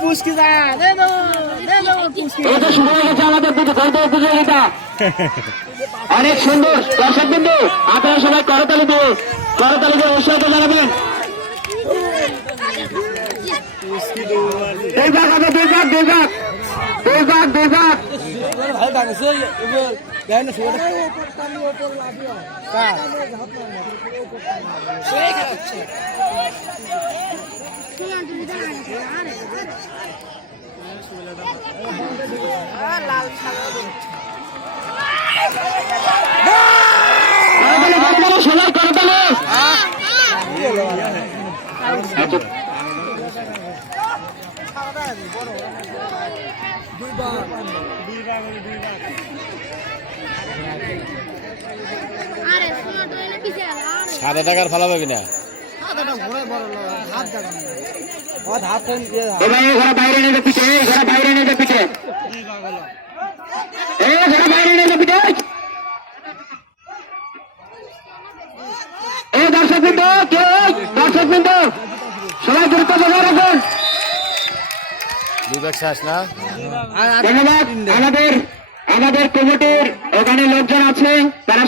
পুষ্কি যা দে দাও পুষ্কি এটা শুরু হয়ে গেছে আমাদের প্রতিযোগিতা। অনেক সুন্দর দর্শক বিন্দু, আপনারা সবাই করতালি দিয়ে উৎসাহিত জানাবেন। দুই ভাগ হবে, দুই ভাগ ভালো ডাকছে গায় না ছোট সবাই করতালি। সাদা টাকার ফালা পাবি না। বাইরে নিয়ে পিঠে, বাইরে নিয়ে পিঠে, বাইরে নিয়ে পিঠে। এই দর্শক বিন্দু সবাই গুরুত্ব বজায় রাখুন। দুই ব্যাগ শেষ না। ধন্যবাদ। আমাদের কমিটির ওখানে লোকজন আছে, তারা